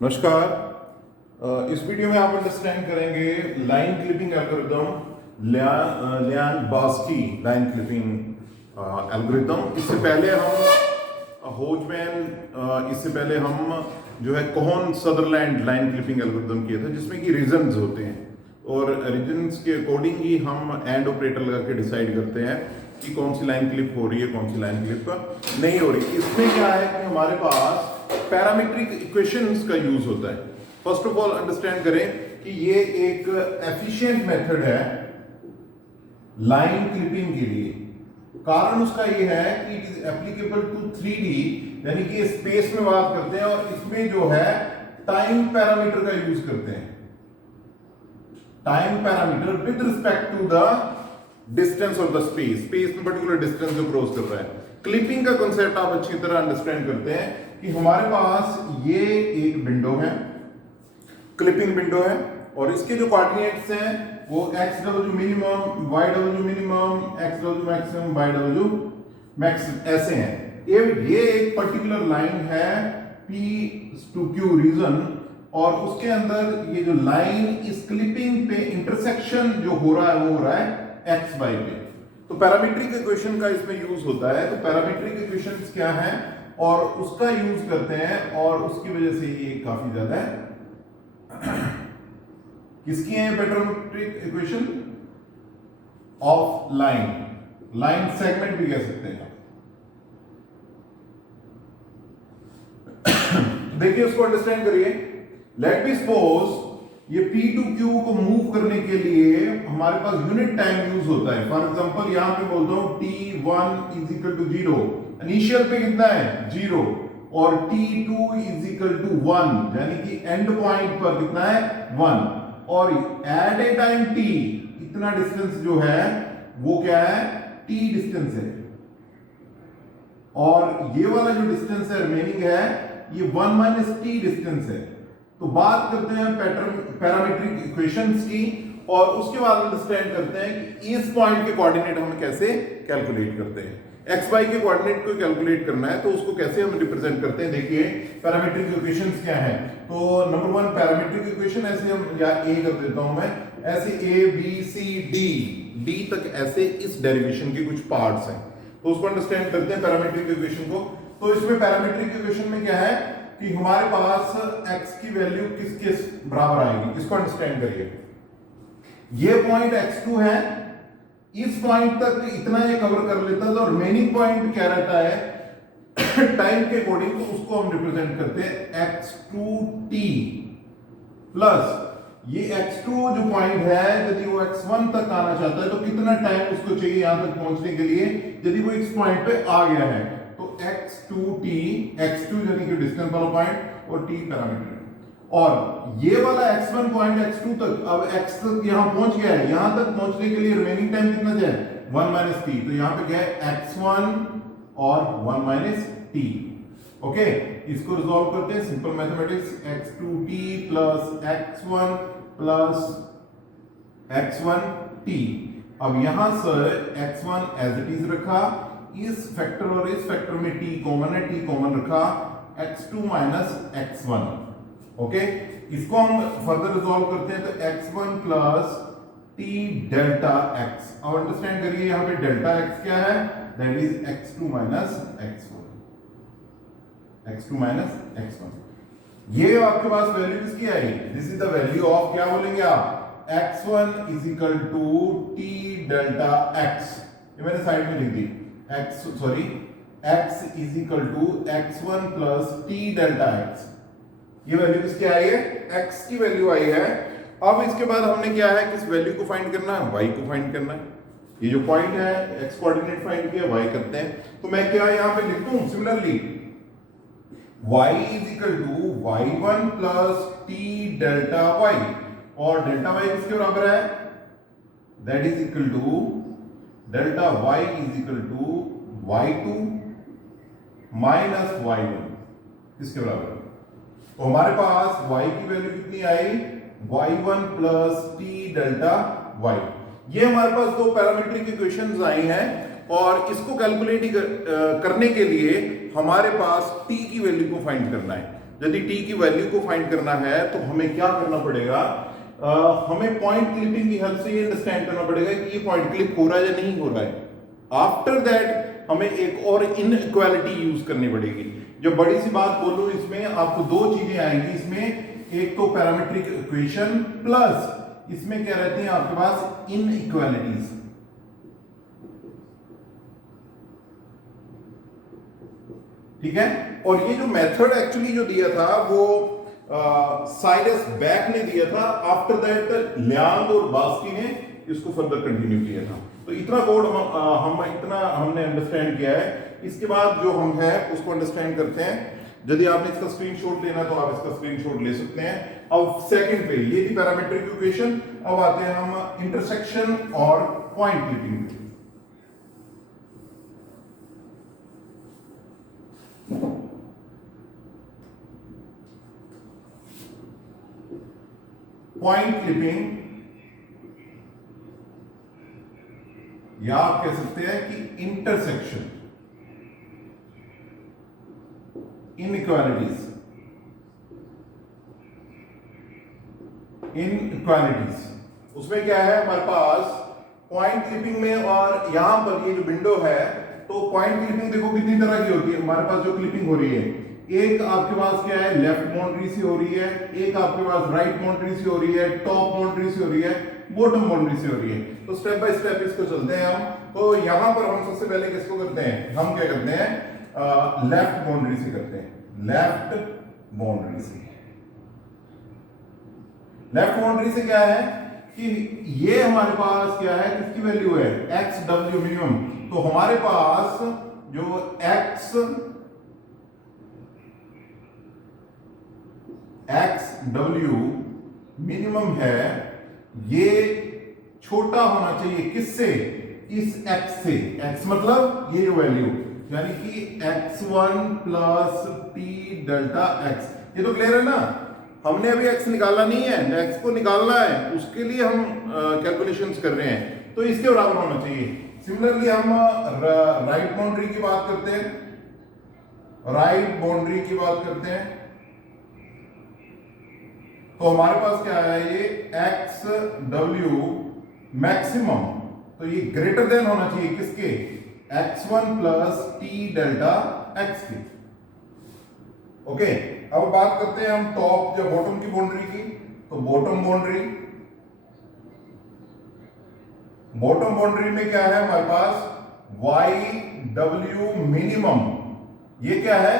नमस्कार। इस वीडियो में आप अंडरस्टैंड करेंगे line clipping algorithm, Liang Barsky line clipping algorithm. इससे पहले हम इससे पहले हम जो है Cohen Sutherland line clipping algorithm किए थे, जिसमें कि रीजंस होते हैं और रीजंस के अकॉर्डिंग ही हम एंड ऑपरेटर लगा के डिसाइड करते हैं कि कौन सी लाइन क्लिप हो रही है, कौन सी लाइन क्लिप नहीं हो रही। इसमें क्या है कि हमारे पास पैरामीट्रिक इक्वेशंस का यूज होता है। फर्स्ट ऑफ ऑल अंडरस्टैंड करें कि ये एक एफिशिएंट मेथड है लाइन क्लिपिंग के लिए। कारण उसका ये है कि it is applicable to 3D, यानी कि स्पेस में बात करते हैं और इसमें जो है टाइम पैरामीटर का यूज करते हैं। Time parameter with respect to the distance of the space में पर्टिकुलर डिस्टेंस जो क्रॉस कर रहा है। क्लिपिंग का कांसेप्ट आप अच्छी तरह अंडरस्टैंड करते हैं कि हमारे पास ये एक विंडो है, क्लिपिंग विंडो है, और इसके जो कोऑर्डिनेट्स हैं वो x w minimum, y w minimum, x w maximum, y w maximum ऐसे हैं। ये एक पर्टिकुलर लाइन है p to q रीजन, और उसके अंदर ये जो लाइन इस क्लिपिंग पे इंटरसेक्शन जो हो रहा है वो हो रहा है x y पे। तो पैरामीट्रिक इक्वेशन का इसमें यूज होता है। तो पैरामीट्रिक इक्वेशंस क्या है और उसका यूज करते हैं, और उसकी वजह से ये काफी ज्यादा किसकी है parametric equation of line segment भी कह सकते हैं। देखिए उसको अंडरस्टैंड करिए। लेट बी सपोज ये P to Q को मूव करने के लिए हमारे पास यूनिट टाइम यूज होता है। फॉर एग्जांपल यहां पे बोलता हूं T1 is equal to 0, initial पे कितना है 0, और T2 इज इक्वल टू 1, यानी कि एंड पॉइंट पर कितना है 1, और एट ए टाइम T इतना डिस्टेंस जो है वो क्या है T डिस्टेंस है, और ये वाला जो डिस्टेंस है रिमेनिंग है ये 1 - T डिस्टेंस है। तो बात करते हैं पैरामीट्रिक इक्वेशंस की, और उसके बाद अंडरस्टैंड करते हैं कि इस पॉइंट के कोऑर्डिनेट हम कैसे कैलकुलेट करते हैं। एक्स वाई के कोऑर्डिनेट को कैलकुलेट करना है तो उसको कैसे हम रिप्रेजेंट करते हैं। देखिए पैरामीट्रिक इक्वेशंस क्या है। तो नंबर 1 पैरामीट्रिक इक्वेशन, ऐसे हम या ए कर देता हूं मैं, ऐसे ए बी सी डी तक ऐसे इस डेरिवेशन के कुछ पार्ट्स हैं। तो उसको अंडरस्टैंड करते हैं पैरामीट्रिक इक्वेशन को। तो इसमें पैरामीट्रिक इक्वेशन में क्या है कि हमारे पास x की वैल्यू किसके बराबर आएगी, इसको अंडरस्टैंड करिए। ये पॉइंट x2 है, इस पॉइंट तक इतना ये कवर कर लेता है, तो रिमेनिंग पॉइंट क्या रहता है टाइम के अकॉर्डिंग, तो उसको हम रिप्रेजेंट करते हैं x2t प्लस ये x2 जो पॉइंट है, यदि वो x1 तक आना चाहता है तो कितना टाइम उसको चाहिए यहां तक पहुंचने के लिए, यदि वो इस पॉइंट पे आ गया है। तो x2t, x2 यानी कि डिस्टेंस वाला पॉइंट और t पैरामीटर, और ये वाला x1 पॉइंट x2 तक, अब x तक यहां पहुंच गया है, यहां तक पहुंचने के लिए रिमेनिंग टाइम कितना जाए 1 - t। तो यहां पे क्या है x1 और 1 - t। ओके, इसको रिजॉल्व करते हैं, simple mathematics, x2t plus x1 plus x1t। अब यहां से x1 एज इट इज रखा, इस फैक्टर और इस फैक्टर में t कॉमन है, t कॉमन रखा, x2 - x1। ओके, इसको हम फर्दर रिजॉल्व करते हैं, तो x1 plus t delta x। अब अंडरस्टैंड करिए यहां पे डेल्टा x क्या है, that is x2 - x1, x2 - x1। ये आपके पास वैल्यू किसकी आई, this is the value of, क्या बोलेंगे आप, x1 is equal to t delta x। ये मैंने साइड में लिख दी, x is equal to x1 plus t delta x। ये वैल्यू किसकी आई है, x की वैल्यू आई है। अब इसके बाद हमने क्या है, किस वैल्यू को फाइंड करना है, y को फाइंड करना है। ये जो पॉइंट है x कोऑर्डिनेट फाइंड किया, y करते हैं। तो मैं क्या यहां पे लिख दूं, similarly y is equal to y1 plus t delta y, और डेल्टा y किसके बराबर है, that is equal to delta y is equal to y2 minus y1, इसके बराबर। तो हमारे पास y की वैल्यू कितनी आई, y1 plus t delta y। ये हमारे पास दो पैरामीट्रिक इक्वेशंस आई हैं, और इसको कैलकुलेट करने के लिए हमारे पास t की वैल्यू को फाइंड करना है। यदि टी की वैल्यू को फाइंड करना है तो हमें क्या करना पड़ेगा, हमें पॉइंट क्लिपिंग की हेल्प से ये अंडरस्टैंड करना पड़ेगा कि ये पॉइंट क्लिप हो रहा है या नहीं हो रहा है। आफ्टर दैट हमें एक और इनइक्वालिटी यूज करनी पड़ेगी। जब बड़ी सी बात बोलूं इसमें आपको दो चीजें आएंगी इसमें, एक तो पैरामीट्रिक इक्वेशन प्लस इसमें क्या रहती है आपके पास इनइक्वालिटीज। ठीक है, और ये जो मेथड एक्चुअली जो दिया था वो साइरस बैक ने दिया था, आफ्टर दैट लियांग और बास्की ने इसको फर्दर कंटिन्यू किया था। तो इतना कोड हमने अंडरस्टैंड किया है। इसके बाद जो हम है उसको अंडरस्टैंड करते हैं। यदि आपने इसका स्क्रीनशॉट लेना तो आप इसका स्क्रीनशॉट ले सकते हैं। अब सेकंड पे ये थी पैरामीट्रिक इक्वेशन। अब आते हैं हम इंटरसेक्शन और पॉइंट क्लिपिंग पे। पॉइंट क्लिपिंग या आप कह सकते हैं कि इंटरसेक्शन, इनइक्वालिटीज उसमें क्या है हमारे पास पॉइंट क्लिपिंग में, और यहां पर ये जो विंडो है तो पॉइंट क्लिपिंग देखो कितनी तरह की होती है हमारे पास जो क्लिपिंग हो रही है। एक आपके पास क्या है लेफ्ट बाउंड्री से हो रही है, एक आपके पास राइट बाउंड्री से हो रही है, टॉप बाउंड्री से हो रही है, बॉटम बाउंड्री से हो रही है। तो स्टेप बाय स्टेप इसको चलते हैं हम। तो यहां पर हम सबसे पहले किसको करते हैं, हम क्या करते हैं लेफ्ट बाउंड्री से करते हैं। लेफ्ट बाउंड्री से, लेफ्ट बाउंड्री से क्या है कि ये हमारे पास क्या है, किसकी वैल्यू है एक्स डब्ल्यू मिनिमम। तो हमारे पास जो एक्स डब्ल्यू मिनिमम है ये छोटा होना चाहिए किससे, इस x से। x मतलब ये जो वैल्यू यानी कि x1 plus T delta x। ये तो क्लियर है ना, हमने अभी x निकाला नहीं है, x को निकालना है, उसके लिए हम कैलकुलेशंस कर रहे हैं। तो इसके बराबर होना चाहिए। सिमिलरली हम राइट बाउंड्री की बात करते हैं, राइट बाउंड्री की बात करते हैं तो हमारे पास क्या है ये एक्स डब्ल्यू मैक्सिमम, तो ये ग्रेटर देन होना चाहिए किसके, x1 plus T delta x की। ओके, अब बात करते हैं हम टॉप या बॉटम की बाउंड्री की। तो बॉटम बाउंड्री में क्या है हमारे पास y डब्ल्यू मिनिमम, ये क्या है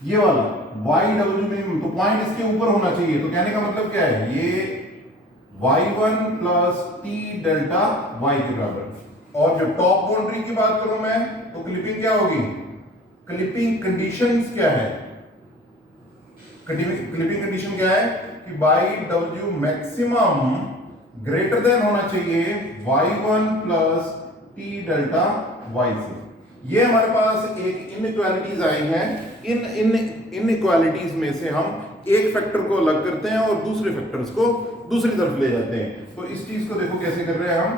ये वाला YW मिनिमम, तो पॉइंट इसके ऊपर होना चाहिए। तो कहने का मतलब क्या है ये y1 plus T delta y के बराबर। और जो टॉप बाउंड्री की बात करूं मैं तो क्लिपिंग क्या होगी, क्लिपिंग कंडीशंस क्या है, क्लिपिंग कंडीशन क्या है कि YW मैक्सिमम ग्रेटर देन होना चाहिए y1 plus T delta y से। ये हमारे पास एक इनइक्वालिटीज आई हैं। इन इनइक्वालिटीज में से हम एक फैक्टर को अलग करते हैं और दूसरे फैक्टर्स को दूसरी तरफ ले जाते हैं। तो इस चीज को देखो कैसे कर रहे हैं हम।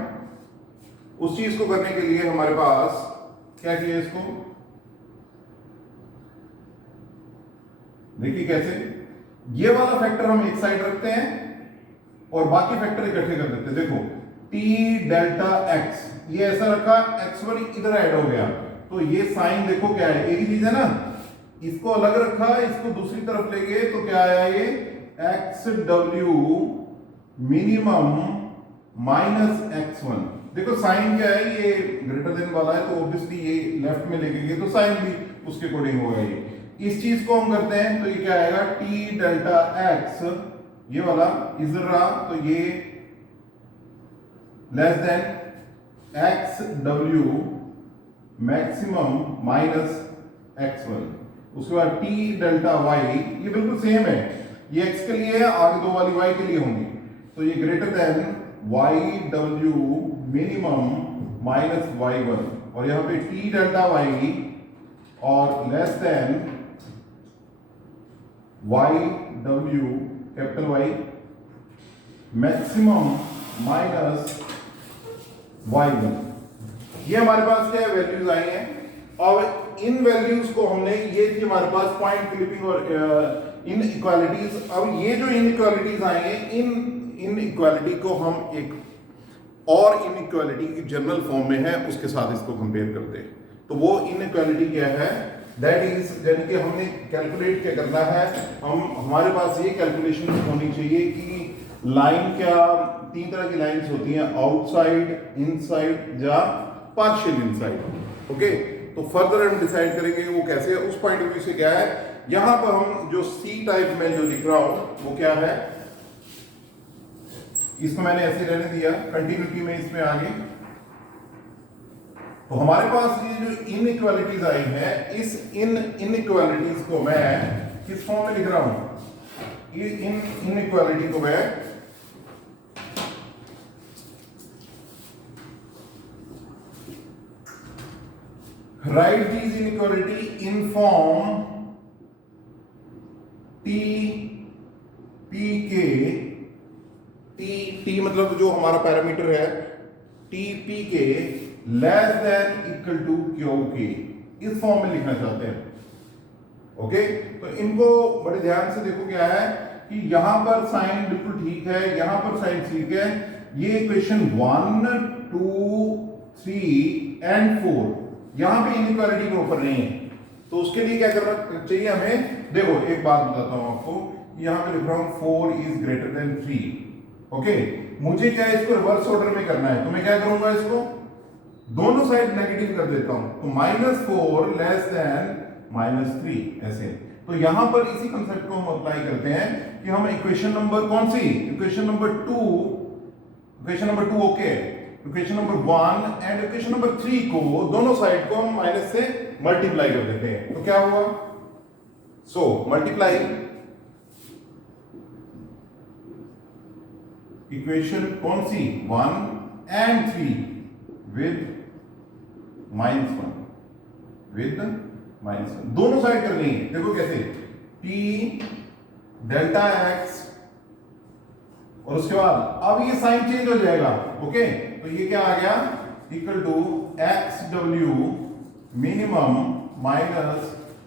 उस चीज को करने के लिए हमारे पास क्या किया, इसको देखिए कैसे, ये वाला फैक्टर हम एक साइड रखते हैं और बाकी फैक्टर इकट्ठे कर देते हैं। देखो टी डेल्टा एक्स ये ऐसा रखा, x1 इधर ऐड हो गया, तो ये साइन देखो क्या है, एक ही चीज है ना, इसको अलग रखा, इसको दूसरी तरफ ले गए तो क्या आया ये x W minimum minus x1। देखो साइन क्या है, ये ग्रेटर देन वाला है तो ऑब्वियसली ये लेफ्ट में लेके गए तो साइन भी उसके अकॉर्डिंग होगा। ये इस चीज को हम करते हैं तो ये क्या आएगा टी डेल्टा एक्स, ये वाला इधर रहा तो ये less than x W maximum minus x1। उसके बाद टी डेल्टा y, ये बिल्कुल सेम है, ये x के लिए है, आगे दो वाली y के लिए होंगी, तो ये greater than y W minimum minus y1, और यहां पे टी डेल्टा y और less than y W capital Y maximum minus y1। ये हमारे पास क्या है वैल्यूज आई हैं। और इन वैल्यूज को हमने, ये थी हमारे पास पॉइंट क्लिपिंग और इनइक्वालिटीज। अब ये जो इनइक्वालिटीज आएंगे, इन इनइक्वालिटी को हम एक और इनइक्वालिटी की जनरल फॉर्म में है उसके साथ इसको कंपेयर करते हैं। तो वो इनइक्वालिटी क्या है, दैट इज, यानी कि हमने कैलकुलेट क्या करना है, हमारे पास ये कैलकुलेशन होनी चाहिए कि लाइन क्या, तीन तरह की लाइंस होती हैं, आउटसाइड, इनसाइड या पार्शियल इनसाइड। ओके, तो फर्दर हम डिसाइड करेंगे वो कैसे है। उस पॉइंट ऑफ व्यू से क्या है, यहां पर हम जो सी टाइप में जो दिख रहा हूं वो क्या है, इसको मैंने ऐसे रहने दिया, कंटिन्यूटी में इसमें आगे। तो हमारे पास ये जो इनइक्वालिटीज आई हैं, इस इनइक्वालिटीज को मैं किस फॉर्म में लिख रहा हूं, इन इनइक्वालिटी को मैं write these inequality in form t p k, t मतलब जो हमारा पैरामीटर है, t p k less than equal to Q K, इस फॉर्म में लिखना चाहते हैं। ओके, तो इनको बड़े ध्यान से देखो, क्या है कि यहां पर साइन बिल्कुल ठीक है, यहां पर साइन ठीक है, ये इक्वेशन 1 2 3 एंड 4 यहां पे इनइक्वालिटी के ऊपर नहीं है। तो उसके लिए क्या करना चाहिए हमें, देखो एक बात बताता हूं आपको, यहां पे लिख रहा हूं 4 इज ग्रेटर देन 3। ओके, मुझे क्या है, इसको रिवर्स ऑर्डर में करना है, तो मैं क्या करूंगा, इसको दोनों साइड नेगेटिव कर देता हूं, तो -4 लेस देन -3 ऐसे। तो यहां पर इसी कंसेप्ट को हम अप्लाई करते हैं कि हम इक्वेशन नंबर कौन सी, equation number 2 okay, equation number 1 and equation number 3 को, दोनों साइड को हम माइनस से मल्टीप्लाई कर देते हैं। तो क्या हुआ, सो मल्टीप्लाई इक्वेशन कौन सी, 1 एंड 3 विद -1, दोनों साइड करनी है। देखो कैसे, p डेल्टा x, और उसके बाद अब ये साइन चेंज हो जाएगा। ओके, तो ये क्या आ गया, equal to X W minimum minus,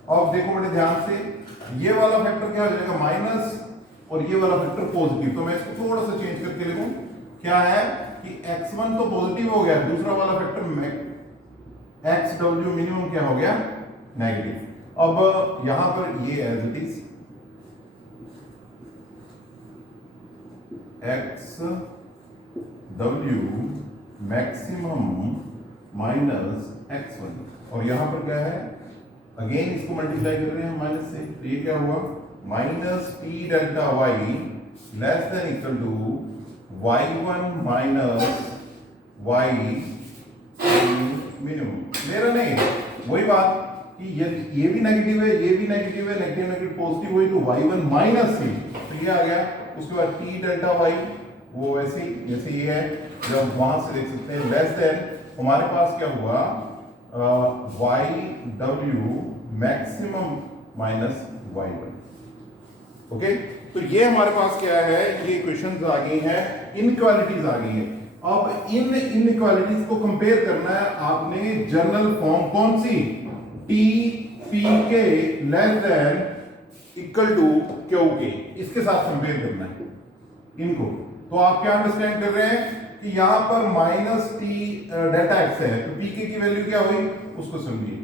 अब देखो बड़े ध्यान से, ये वाला फैक्टर क्या हो जाएगा माइनस, और ये वाला फैक्टर पॉजिटिव। तो मैं इसको थोड़ा सा चेंज करके लिखूं, क्या है कि x1 तो पॉजिटिव हो गया, दूसरा वाला फैक्टर एक्स डब्ल्यू मिनिमम क्या हो गया, नेगेटिव। अब यहां पर ये as it is X W maximum minus x1, और यहां पर क्या है, अगेन इसको मल्टीप्लाई कर रहे हैं माइनस से, तो ये क्या हुआ, minus P delta Y less than equal to y1 minus y minimum. मेरा नहीं, वही बात कि ये भी नेगेटिव है, ये भी नेगेटिव है, नेगेटिव नेगेटिव पॉजिटिव हुई, तो y1 माइनस c, तो ये आ गया। उसके बाद p डेल्टा y वो वैसे ही जैसे ये है, जब वहां से देख सकते हैं लेस देन, हमारे पास क्या हुआ, y w maximum minus y1। Okay, तो ये हमारे पास क्या है, ये इक्वेशंस आ गई हैं, इनइक्वालिटीज आ गई हैं। अब इन इनइक्वालिटीज को कंपेयर करना है आपने, जनरल फॉर्म कौन सी, t p k less than equal to Q K, इसके साथ कंपेयर करना है इनको। तो आप क्या अंडरस्टैंड कर रहे हैं कि यहां पर माइनस टी डेल्टा एक्स है, तो पी के की वैल्यू क्या हुई, उसको समझिए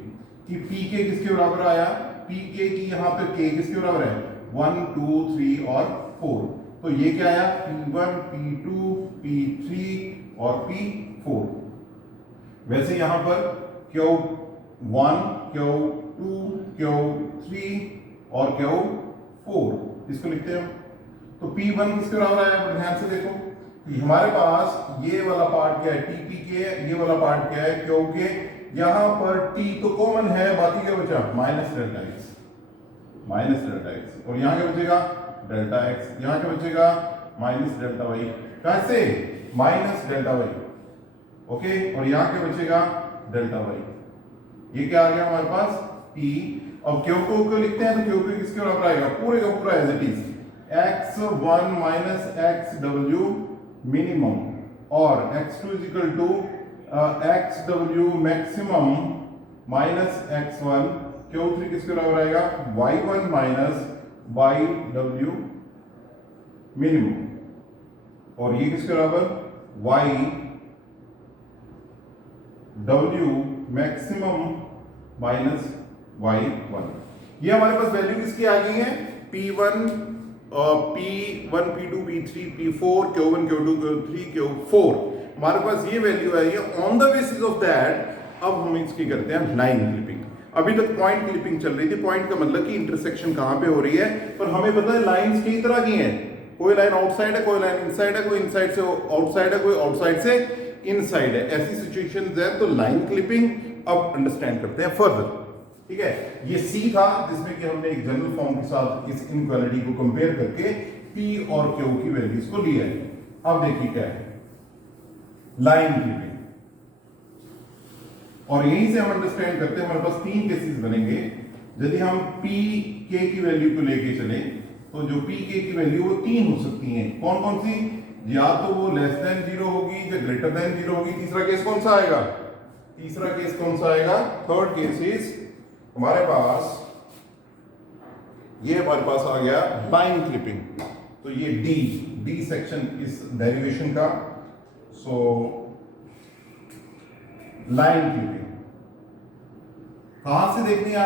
कि पी के किसके बराबर आया, पी के की यहां पर के किसके बराबर है, 1 2 3 और 4। तो ये क्या आया, P1 P2 P3 और P4। वैसे यहां पर Q1 Q2 Q3 और Q4 इसको लिखते हैं। तो P1 किसके बराबर आया, पर ध्यान से देखो, हमारे पास ये वाला पार्ट क्या है, TP के, ये वाला पार्ट क्या है, Q के, यहां पर T तो कॉमन है, बाकी क्या बचा, माइनस डेल्टा एक्स, और यहां क्या बचेगा, डेल्टा एक्स, यहां क्या बचेगा, माइनस डेल्टा वाई, कैसे, माइनस डेल्टा वाई। ओके, और यहां क्या बचेगा, डेल्टा वाई। ये क्या आ गया हमारे पास, P। अब Q को लिखते हैं, तो Q किसके बराबर आएगा, पूरे का पूरा as it is, x1 minus X W minimum, और x2 is equal to X W maximum minus x1 Q3 किसके बराबर आएगा y1 माइनस yw मिनिमम और ये किसके बराबर yw मैक्सिमम माइनस y1। ये हमारे पास वैल्यू किसकी आ गई है P1 P1 P2 P3 P4 Q1 Q2 Q3 Q4 हमारे पास ये वैल्यू आई है। On the basis of that अब हम इसकी करते हैं लाइन क्लिपिंग। अभी तक पॉइंट क्लिपिंग चल रही थी। पॉइंट का मतलब कि इंटरसेक्शन कहां पे हो रही है, पर हमें पता है लाइंस कई तरह की हैं। कोई लाइन आउटसाइड है, कोई लाइन इनसाइड है, कोई इनसाइड से आउटसाइड है, कोई आउटसाइड से इनसाइड है। ऐसी सिचुएशंस है तो लाइन क्लिपिंग अब अंडरस्टैंड करते हैं फर्दर। ठीक है, ये सी था जिसमें कि हमने एक जनरल फॉर्म के साथ इस इनइक्वालिटी को कंपेयर करके पी और क्यू की वैल्यूज को लिया है। अब देखिए क्या है लाइन क्लिपिंग, और यहीं से हम अंडरस्टैंड करते हैं हमारे पास तीन केसेस बनेंगे। यदि हम पी के की वैल्यू को लेके चले तो जो पी के की वैल्यू वो तीन हो सकती हैं। कौन कौन सी, या तो वो लेस देन जीरो होगी या ग्रेटर देन जीरो होगी। तीसरा केस कौन सा आएगा, तीसरा केस कौन सा आएगा, थर्ड केस इज हमारे पास ये हमारे पास आ गया लाइन क्लिपिंग। तो ये डी सेक्शन इस डेरिवेशन का। सो लाइन क्लिपिंग कहां से देखनी है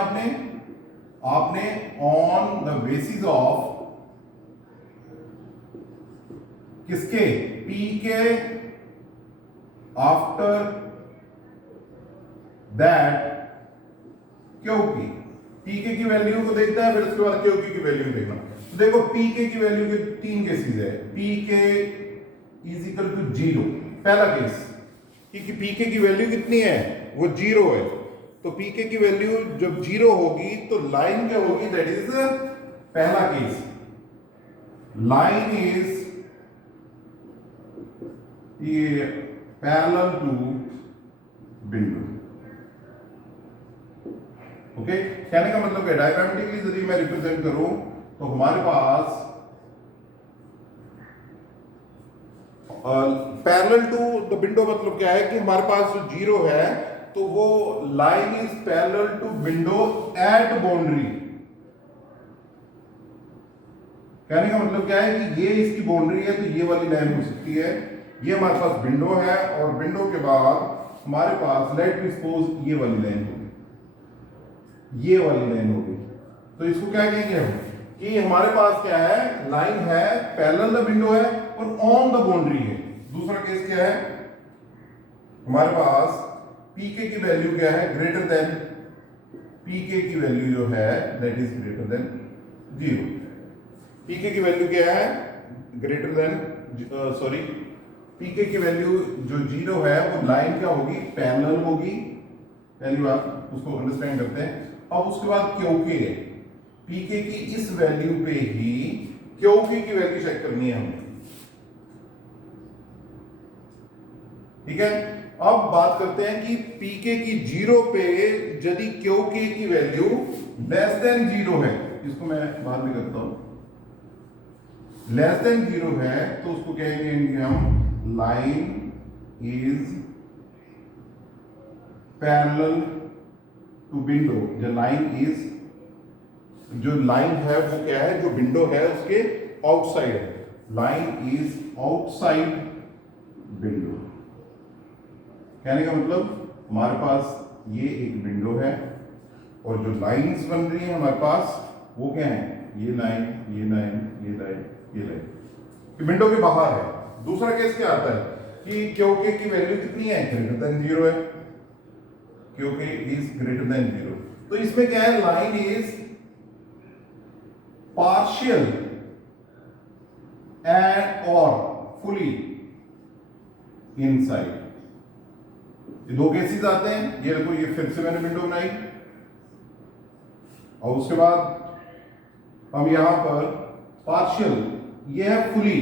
आपने ऑन द बेसिस ऑफ किसके, पी के आफ्टर दैट क्यू की। पी के की वैल्यू को देखता है, फिर उसके बाद क्यू की वैल्यू देखना। तो देखो पी के की वैल्यू के तीन केसेस है। पी के इज इक्वल टू जीरो, पहला केस, क्योंकि पी के की वैल्यू कितनी है, वो जीरो है। तो पी के की वैल्यू जब जीरो होगी तो लाइन क्या होगी, दैट इज पहला केस। लाइन इज ये पैरेलल टू विंडो। ओके, कहने का मतलब है डायग्रामेटिकली यदि मैं रिप्रेजेंट करूं तो हमारे पास पैरेलल टू द विंडो मतलब क्या है कि हमारे पास जो जीरो है तो वो line is parallel to window at boundary. कहने का मतलब क्या है कि ये इसकी बाउंड्री है तो ये वाली लाइन हो सकती है। ये हमारे पास विंडो है और विंडो के बाद हमारे पास लेट मी सपोज ये वाली लाइन होगी, ये वाली लाइन होगी। तो इसको क्या कहेंगे हम कि हमारे पास क्या है, लाइन है, पैरेलल द विंडो है और ऑन द बाउंड्री है। दूसरा केस क्या है, हमारे पास पीके की वैल्यू क्या है, ग्रेटर देन, पीके की वैल्यू जो है that is greater than zero. PK की वैल्यू क्या है, ग्रेटर देन सॉरी पीके की वैल्यू जो जीरो है वो लाइन क्या होगी, पैरेलल होगी। पहली बात उसको अंडरस्टैंड करते हैं। अब उसके बाद क्योंकि पीके की इस वैल्यू पे ही क्योंकि की वैल्यू चेक करनी है हमें। ठीक है, अब बात करते हैं कि पीके की जीरो पे यदि क्योंकि की वैल्यू लेस देन जीरो है, इसको मैं बाद में करता हूं, लेस देन जीरो है तो उसको कहेंगे हम line is parallel to window. जो लाइन इज, जो लाइन है वो क्या है, जो विंडो है उसके आउटसाइड है। Line is outside window. कहने का मतलब हमारे पास ये एक विंडो है और जो लाइंस बन रही है हमारे पास वो क्या है, ये लाइन, ये लाइन, ये लाइन, ये लाइन, विंडो के बाहर है। दूसरा केस क्या आता है कि क्योंकि की वैल्यू कितनी है, ग्रेटर देन जीरो है, क्योंकि इज ग्रेटर देन जीरो। तो इसमें क्या है, लाइन इज पार्शियल एंड और फुली इनसाइड। ये दो केसेस आते हैं। ये देखो, ये फिर से मैंने विंडो बनाई और उसके बाद हम यहां पर पार्शियल, ये है फुली,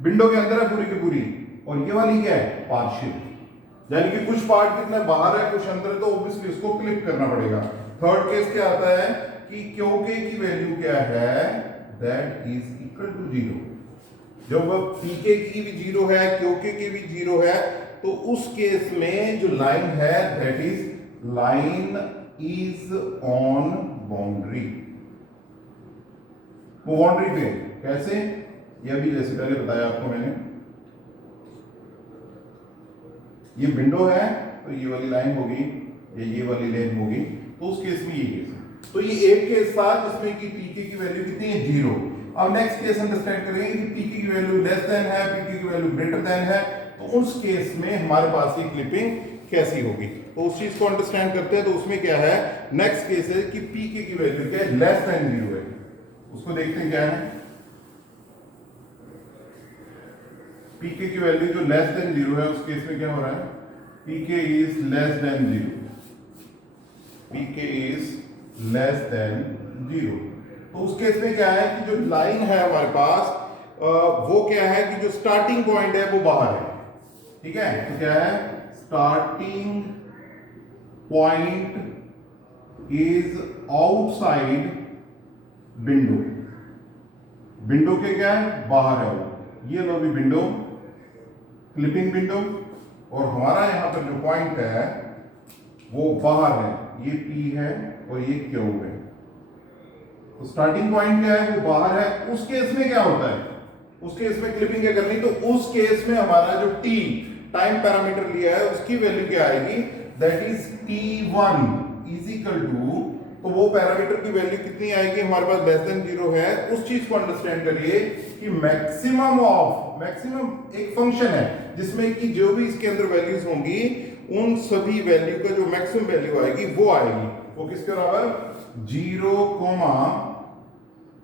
विंडो के अंदर है पूरी की पूरी, और ये वाली क्या है, पार्शियल, यानी कि कुछ पार्ट कितना बाहर है कुछ अंदर है, तो ऑब्वियसली इसको क्लिप करना पड़ेगा। थर्ड केस क्या आता है कि क्योंकि की वैल्यू क्या है, that is equal to zero. जब पीके की भी जीरो है, क्योंकि की भी जीरो है, तो उस केस में जो लाइन है that is line is on boundary. वो बाउंड्री पे कैसे, ये भी जैसे पहले बताया आपको मैंने, ये विंडो है तो ये वाली लाइन होगी, ये वाली लाइन होगी, तो उस केस में ये केस है। तो ये एक केस था जिसमें कि पीके की वैल्यू कितनी है, 0। अब नेक्स्ट केस अंडरस्टैंड करेंगे कि पीके की वैल्यू लेस देन है, पीके की वैल्यू ग्रेटर देन है, तो उस केस में हमारे पास ये क्लिपिंग कैसी होगी, तो उस चीज को अंडरस्टैंड करते हैं। तो उसमें क्या है, नेक्स्ट केस है कि पीके की वैल्यू क्या है, लेस देन 0 है, उसको देखते हैं क्या है। पीके की वैल्यू जो लेस देन 0 है, उस केस में क्या हो रहा है, PK is less than 0, PK is less than 0। तो उस केस में क्या है कि जो लाइन है हमारे पास वो क्या है कि जो स्टार्टिंग पॉइंट है वो बाहर है, ठीक है। तो क्या है, starting point is outside window, window के क्या है, बाहर है वो, ये लो भी विंडो, क्लिपिंग विंडो, और हमारा यहां पर जो पॉइंट है वो बाहर है, ये P है और ये Q है। तो स्टार्टिंग पॉइंट क्या है, वो बाहर है। उस केस में क्या होता है, उस केस में क्लिपिंग क्या करनी, तो उस केस में हमारा जो T टाइम पैरामीटर लिया है उसकी वैल्यू क्या आएगी, that is T1 is equal to, तो वो पैरामीटर की वैल्यू कितनी आएगी, हमारे पास लेस देन 0 है। उस चीज को अंडरस्टैंड करिए कि मैक्सिमम ऑफ, मैक्सिमम एक फंक्शन है जिसमें कि जो भी इसके अंदर वैल्यूज होंगी उन सभी वैल्यू का जो मैक्सिमम वैल्यू आएगी वो आएगी, वो किसके बराबर, 0,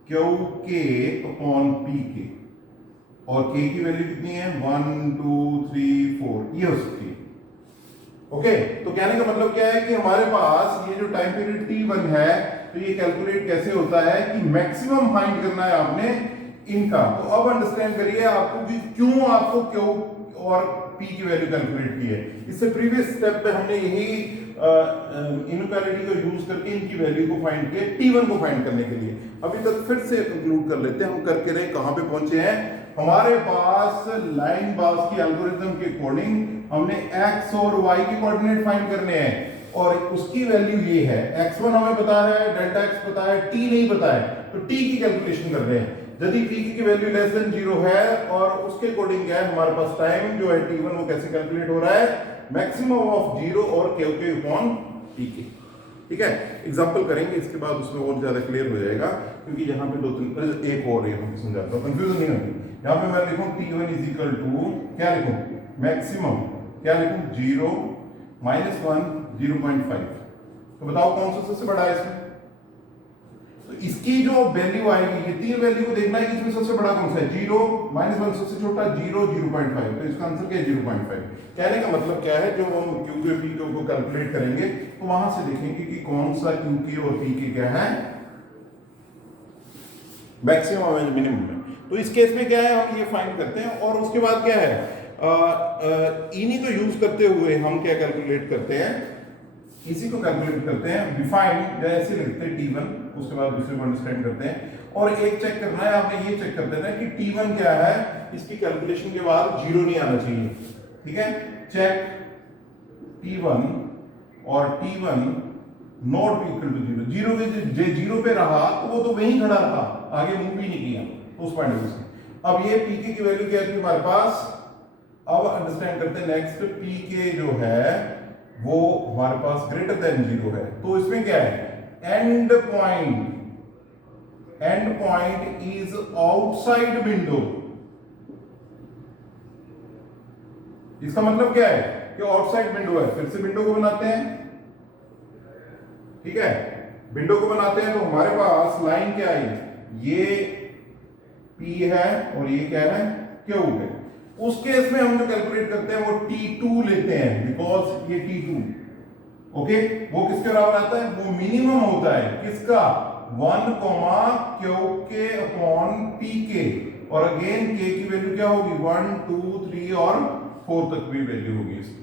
क्यू के अपॉन पी के, और के की वैल्यू कितनी है, 1 2 3 4, ये हो सकती है। ओके, तो कहने का मतलब क्या है कि हमारे पास ये जो टाइम पीरियड T1 है, तो ये कैलकुलेट कैसे होता है कि मैक्सिमम फाइंड करना है आपने इनका। तो अब अंडरस्टैंड करिए आपको कि क्यों आपको क्यू और पी की वैल्यू कैलकुलेट की है। इससे प्रीवियस स्टेप पे हमने यही इनइक्वालिटी को यूज करके इनकी वैल्यू को फाइंड किया T1 को फाइंड करने के लिए। अभी तक फिर से कंक्लूड कर लेते हैं, हम करके रहे कहां पे पहुंचे हैं। हमारे पास लाइन बास की एल्गोरिथम के अकॉर्डिंग हमने x और y के कोऑर्डिनेट फाइंड करने हैं, और उसकी वैल्यू ये है, x1 हमें पता है, डेल्टा x पता है, t नहीं पता है, तो t की कैलकुलेशन कर रहे हैं। यदि p की वैल्यू लेस देन 0 है और उसके अकॉर्डिंग क्या है, हमारे पास टाइम जो है T1 वो कैसे कैलकुलेट हो रहा है, मैक्सिमम ऑफ 0 और q के अपॉन pk, ठीक है। एग्जांपल करेंगे, इसके बाद उसमें और ज्यादा क्लियर हो जाएगा, क्योंकि यहाँ पे 2-3 एक और यहाँ पे समझाता हूँ, कंफ्यूजन नहीं होगी। यहाँ पे मैं लिखूँ T1 इज इक्वल टू, क्या लिखूँ, मैक्सिमम, क्या लिखूँ, 0 -1 0.5। तो बताओ कौन सा सबसे बड़ा है इसमें, तो इसकी जो वैल्यू आएगी, ये तीन वैल्यू को देखना है कि इसमें सबसे बड़ा कौन सा है, 0 -1 सबसे छोटा, 0 0.5, तो इसका आंसर क्या है, 0.5। कहने का मतलब क्या है, जो हम क्यू के पी को कैलकुलेट करेंगे तो वहां से देखेंगे कि कौन सा क्यू के और पी के क्या है, मैक्सिमम और मिनिमम है। तो इस केस में क्या है, हम ये फाइंड करते हैं, और उसके बाद क्या है, इन्हीं को यूज करते हुए हम क्या कैलकुलेट करते हैं, इसी को कैलकुलेट करते हैं, डिफाइन जैसे लिखते हैं T1, उसके बाद दूसरे को अंडरस्टैंड करते हैं। और एक चेक करना है आपने, ये चेक कर देना है कि T1 क्या है, इसकी कैलकुलेशन के बाद 0 नहीं आना चाहिए, ठीक है। चेक T1 और T1 नॉट इक्वल टू 0, 0 पे रहा तो वो तो वहीं खड़ा रहा, आगे मूव भी नहीं किया, उस पॉइंट से। अब ये pk की वैल्यू क्या थी हमारे पास, अब अंडरस्टैंड करते हैं नेक्स्ट, pk जो है वो हमारे पास ग्रेटर देन 0 है, तो इसमें क्या है, and point is outside window. इसका मतलब क्या है कि आउटसाइड विंडो है। फिर से विंडो को बनाते हैं, ठीक है, विंडो को बनाते हैं, तो हमारे पास लाइन क्या है, ये P है और ये क्या है, Q है। उस केस में हम जो कैलकुलेट करते हैं वो T2 लेते हैं, बिकॉज ये T2, ओके, वो किसके बराबर आता है, वो मिनिमम होता है किसका, 1, Q के अपॉन Pk, और अगेन K की वैल्यू क्या होगी, 1 2 3 और 4 तक भी वैल्यू होगी इसकी,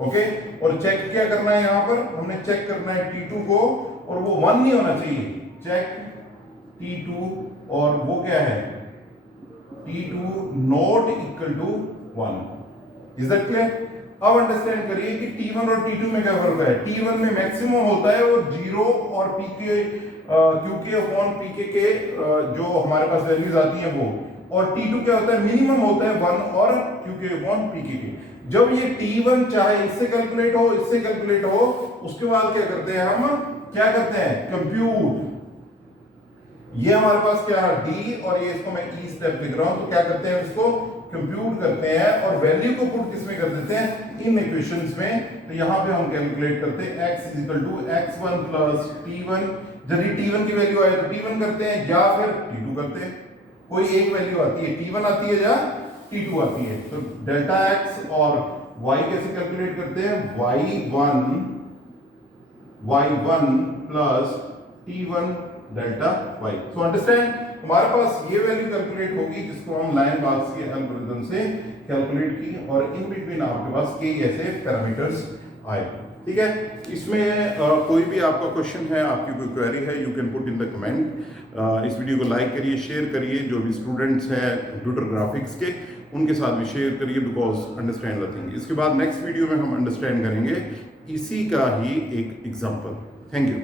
ओके। और चेक क्या करना है, यहां पर हमने चेक करना है T2 को, और वो 1 नहीं होना चाहिए, चेक T2, और वो क्या है, T2 not equal to 1। Is that clear. अब अंडरस्टैंड करिए कि T1 और T2 में क्या फर्क है। T1 में मैक्सिमम होता है वो 0 और pk qk अपॉन pk के जो हमारे पास वैल्यूज आती हैं वो, और T2 क्या होता है, मिनिमम होता है 1 और qk अपॉन pk के। जब ये T1 चाहे इससे कैलकुलेट हो इससे कैलकुलेट हो, उसके बाद क्या करते हैं हम, क्या करते हैं, कंप्यूट। ये हमारे पास क्या है D, और ये इसको मैं E स्टेप लिख रहा हूं, तो क्या करते हैं इसको कंप्यूट करते हैं और वैल्यू को पुट किसमें कर देते हैं, इन इक्वेशंस में। तो यहां पे हम कैलकुलेट करते हैं x equal to x1 plus t1। यदि t1 की वैल्यू आए तो t1 करते हैं या फिर t2 करते हैं, कोई एक वैल्यू आती है, t1 आती है या t2 आती है। तो डेल्टा x और y कैसे कैलकुलेट करते हैं, y1 plus t1 delta y। So understand, हमारे पास ये वैल्यू कैलकुलेट होगी जिसको हम लाइन बार्स के एल्गोरिथम से कैलकुलेट की, और इन बिटवीन आपके पास कई ऐसे पैरामीटर्स आए। ठीक है, इसमें कोई भी आपका क्वेश्चन है, आपकी कोई क्वेरी है, you can put in the comment. इस वीडियो को लाइक करिए, शेयर करिए, जो भी स्टूडेंट्स हैं कंप्यूटर ग्राफिक्स के उनके साथ भी शेयर करिए, बिकॉज अंडरस्टैंड द थिंग। इसके बाद नेक्स्ट वीडियो में हम अंडरस्टैंड करेंगे इसी का ही एक एग्जाम्पल। Thank you.